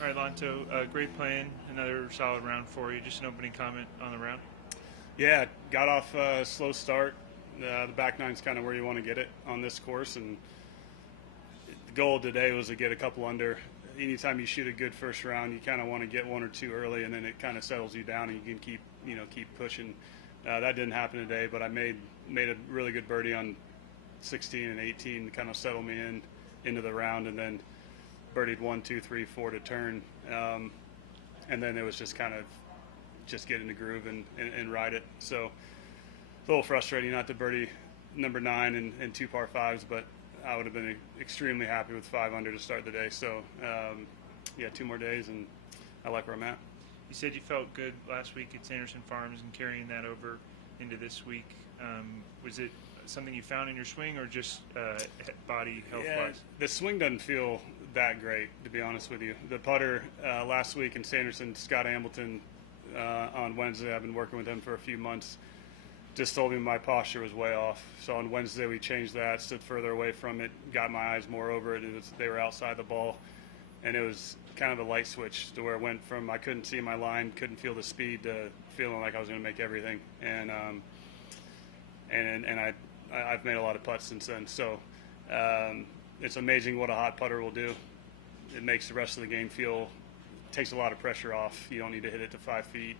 All right, Lanto, great playing. Another solid round for you. Just an opening comment on the round. Yeah, got off a slow start. The back nine's kind of where you want to get it on this course, and the goal today was to get a couple under. Anytime you shoot a good first round, you kind of want to get one or two early, and then it kind of settles you down, and you can keep pushing. That didn't happen today, but I made a really good birdie on 16 and 18 to kind of settle me into the round, and then birdied 1, 2, 3, 4 to turn, and then it was just kind of just get in the groove and ride it. So a little frustrating not to birdie number 9 and 2 par 5s, but I would have been extremely happy with 5 under to start the day. So yeah, 2 more days, and I like where I'm at. You said you felt good last week at Sanderson Farms and carrying that over into this week. Was it something you found in your swing, or just body health-wise? Yeah, the swing doesn't feel that great, to be honest with you. The putter last week in Sanderson, Scott Hamilton, on Wednesday, I've been working with him for a few months, just told me my posture was way off. So on Wednesday we changed that, stood further away from it, got my eyes more over it. They were outside the ball, and it was kind of a light switch to where it went from I couldn't see my line, couldn't feel the speed, to feeling like I was going to make everything. And I've made a lot of putts since then. So it's amazing what a hot putter will do. It makes the rest of the game takes a lot of pressure off. You don't need to hit it to 5 feet.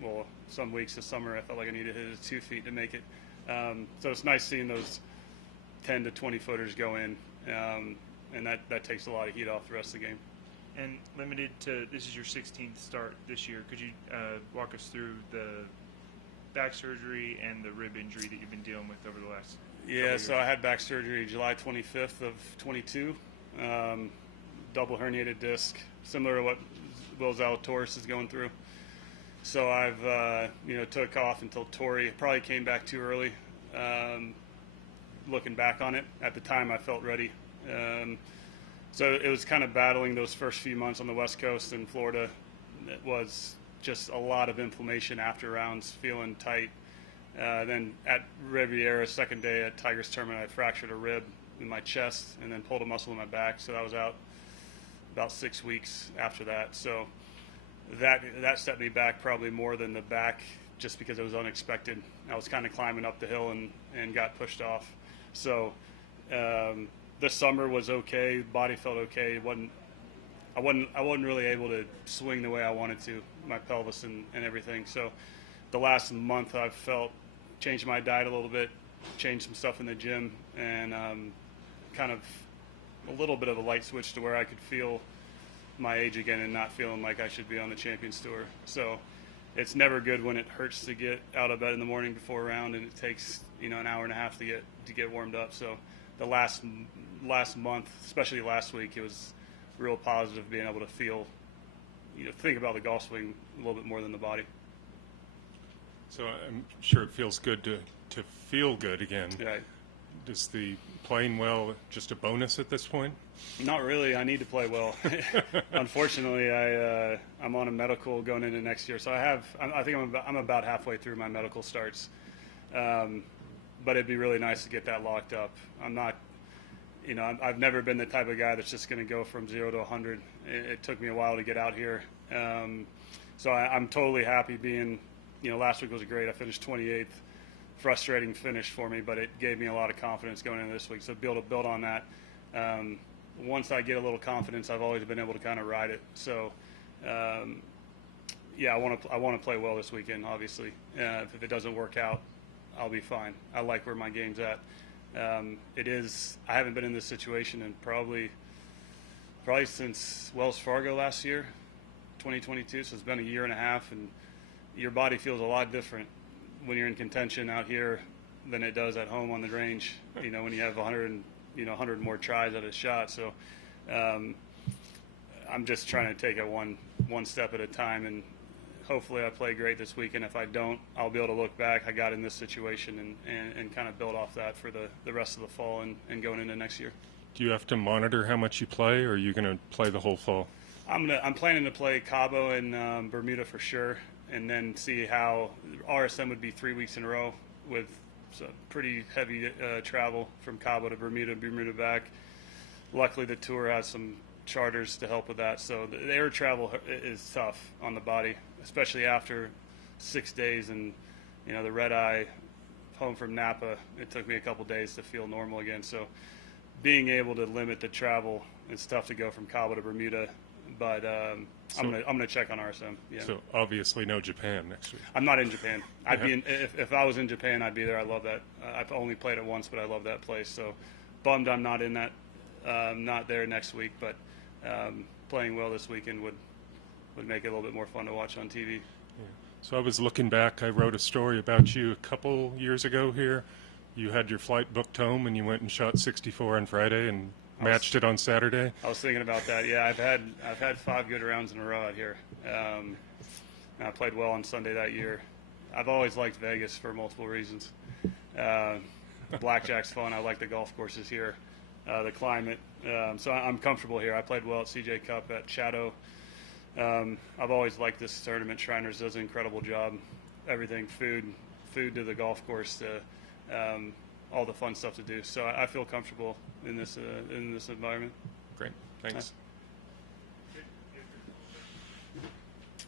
Well, some weeks this summer I felt like I needed to hit it to 2 feet to make it. So it's nice seeing those 10 to 20 footers go in, and that takes a lot of heat off the rest of the game. And limited to, this is your 16th start this year. Could you walk us through the back surgery and the rib injury that you've been dealing with over the last couple years? So I had back surgery July 25th of 22, double herniated disc, similar to what Will Zalatoris is going through. So I've took off until Torrey. Probably came back too early. Looking back on it, at the time I felt ready. So it was kind of battling those first few months on the West Coast in Florida. It was just a lot of inflammation after rounds, feeling tight. Then at Riviera, second day at Tigers Tournament, I fractured a rib in my chest and then pulled a muscle in my back. So I was out about 6 weeks after that. So that set me back probably more than the back, just because it was unexpected. I was kind of climbing up the hill and got pushed off. So this summer was okay. Body felt okay. I wasn't really able to swing the way I wanted to, my pelvis and everything. So the last month I've changed my diet a little bit, changed some stuff in the gym, and kind of a little bit of a light switch to where I could feel my age again and not feeling like I should be on the Champions Tour. So it's never good when it hurts to get out of bed in the morning before a round, and it takes an hour and a half to get warmed up. So the last month, especially last week, it was real positive being able to feel, think about the golf swing a little bit more than the body. So I'm sure it feels good to feel good again. Right. Is the playing well just a bonus at this point? Not really. I need to play well. Unfortunately, I'm on a medical going into next year, so I think I'm about halfway through my medical starts. But it'd be really nice to get that locked up. I'm not, I've never been the type of guy that's just going to go from 0 to 100. It took me a while to get out here. So I'm totally happy being, last week was great. I finished 28th. Frustrating finish for me, but it gave me a lot of confidence going into this week. So be able to build on that. Once I get a little confidence, I've always been able to kind of ride it. So, yeah, I want to play well this weekend. Obviously, if it doesn't work out, I'll be fine. I like where my game's at. I haven't been in this situation in probably since Wells Fargo last year, 2022. So it's been a year and a half, and your body feels a lot different when you're in contention out here than it does at home on the range, when you have 100 more tries at a shot. So I'm just trying to take it one step at a time, and hopefully I play great this weekend. If I don't, I'll be able to look back. I got in this situation and kind of build off that for the rest of the fall and going into next year. Do you have to monitor how much you play, or are you going to play the whole fall? I'm planning to play Cabo and Bermuda for sure, and then see how RSM would be 3 weeks in a row with some pretty heavy travel from Cabo to Bermuda back. Luckily, the tour has some charters to help with that. So the air travel is tough on the body, especially after 6 days and, you know, the red eye home from Napa. It took me a couple days to feel normal again. So being able to limit the travel, it's tough to go from Cabo to Bermuda, but I'm gonna check on RSM. Yeah. So obviously no Japan next week. I'm not in Japan. I'd be in, if I was in Japan, I'd be there. I love that. I've only played it once, but I love that place. So bummed I'm not in that, not there next week. But playing well this weekend would make it a little bit more fun to watch on TV. Yeah. So I was looking back. I wrote a story about you a couple years ago here. You had your flight booked home, and you went and shot 64 on Friday and matched it on Saturday. I was thinking about that. Yeah, I've had 5 good rounds in a row out here. And I played well on Sunday that year. I've always liked Vegas for multiple reasons. Blackjack's fun. I like the golf courses here, the climate. So I'm comfortable here. I played well at CJ Cup at Shadow. I've always liked this tournament. Shriners does an incredible job. Everything, food to the golf course to all the fun stuff to do. So I feel comfortable in this environment. Great, thanks.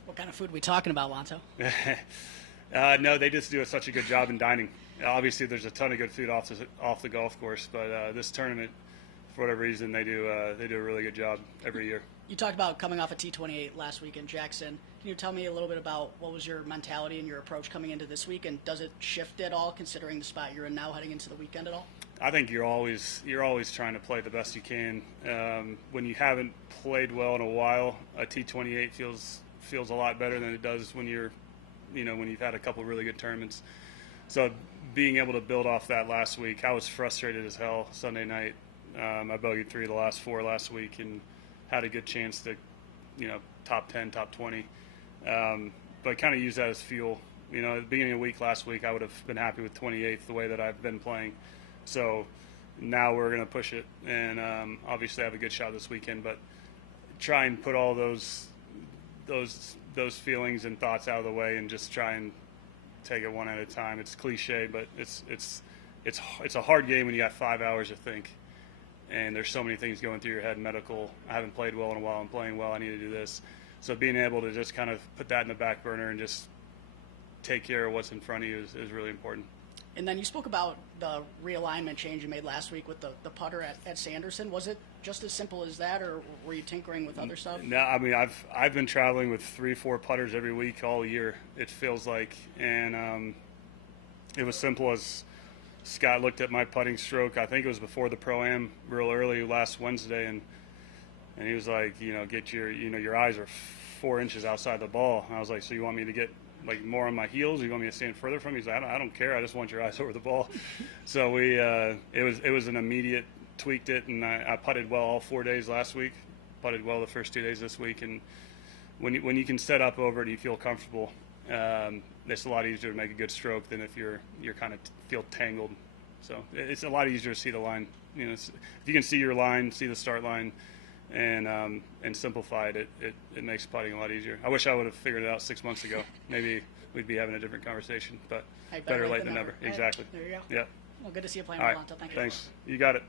What kind of food are we talking about, Lanto? No, they just do such a good job in dining. Obviously, there's a ton of good food off the golf course, but this tournament, for whatever reason, they do a really good job every year. You talked about coming off a T28 last week in Jackson. Can you tell me a little bit about what was your mentality and your approach coming into this week, and does it shift at all considering the spot you're in now heading into the weekend at all? I think you're always trying to play the best you can. When you haven't played well in a while, a T28 feels a lot better than it does when when you've had a couple really good tournaments. So being able to build off that last week, I was frustrated as hell Sunday night. I bogeyed 3 of the last 4 last week and had a good chance to, top 10, top 20. But kind of use that as fuel. At the beginning of the week last week, I would have been happy with 28th the way that I've been playing. So now we're going to push it and obviously have a good shot this weekend, but try and put all those feelings and thoughts out of the way and just try and take it one at a time. It's cliche, but it's a hard game when you got 5 hours to think. And there's so many things going through your head, medical. I haven't played well in a while. I'm playing well. I need to do this. So being able to just kind of put that in the back burner and just take care of what's in front of you is really important. And then you spoke about the realignment change you made last week with the putter at Sanderson. Was it just as simple as that, or were you tinkering with other stuff? No, I mean, I've been traveling with 3-4 putters every week all year, it feels like. And it was simple as Scott looked at my putting stroke. I think it was before the Pro-Am real early last Wednesday, and he was like, get your eyes are 4 inches outside the ball. And I was like, so you want me to get more on my heels, or you want me to stand further from you? He's like, I don't care. I just want your eyes over the ball. So we it was an immediate tweaked it, and I putted well all 4 days last week. Putted well the first 2 days this week, and when you can set up over it and you feel comfortable, it's a lot easier to make a good stroke than if you're kind of feel tangled. So it's a lot easier to see the line. If you can see your line, see the start line, and simplify it, it makes putting a lot easier. I wish I would have figured it out 6 months ago. Maybe we'd be having a different conversation, but Hey, better late than never. Hey, Exactly. there you go. Yeah. Well, good to see you playing All right. Lanto. Thank you. Thanks. You got it.